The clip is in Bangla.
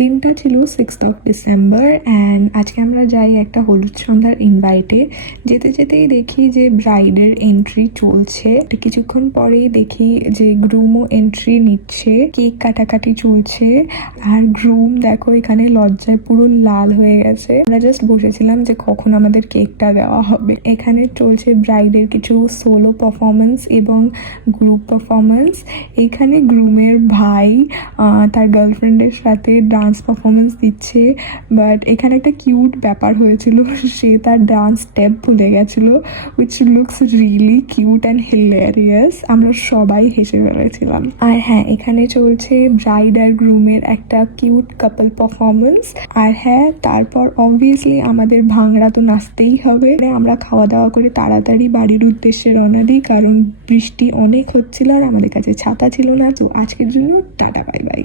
দিনটা ছিল 6th ডিসেম্বর অ্যান্ড আজকে আমরা যাই একটা হলুদ সন্ধ্যার ইনভাইটে। যেতে যেতেই দেখি যে ব্রাইডের এন্ট্রি চলছে, কিছুক্ষণ পরেই দেখি যে গ্রুমও এন্ট্রি নিচ্ছে, কেক কাটাকাটি চলছে। আর গ্রুম দেখো এখানে লজ্জায় পুরো লাল হয়ে গেছে। আমরা জাস্ট বসেছিলাম যে কখন আমাদের কেকটা দেওয়া হবে। এখানে চলছে ব্রাইডের কিছু সোলো পারফরমেন্স এবং গ্রুপ পারফরমেন্স। এখানে গ্রুমের ভাই তার গার্লফ্রেন্ডের সাথে ডান্স পারফরমেন্স দিচ্ছে, বাট এখানে একটা কিউট ব্যাপার হয়েছিল, সে তার ডান্স স্টেপ ভুলে গেছিলো, which looks really cute and hilarious. আমরা সবাই হেসে ফেলেছিলাম। আর হ্যাঁ, এখানে চলছে ব্রাইড আর গ্রুমের একটা কিউট কাপল পারফরমেন্স। আর হ্যাঁ, তারপর অবভিয়াসলি আমাদের ভাংড়া তো নাচতেই হবে। আমরা খাওয়া দাওয়া করে তাড়াতাড়ি বাড়ির উদ্দেশ্যে রওনা দিই, কারণ বৃষ্টি অনেক হচ্ছিল আর আমাদের কাছে ছাতা ছিল না। তো আজকের জন্য টাটা, বাই বাই।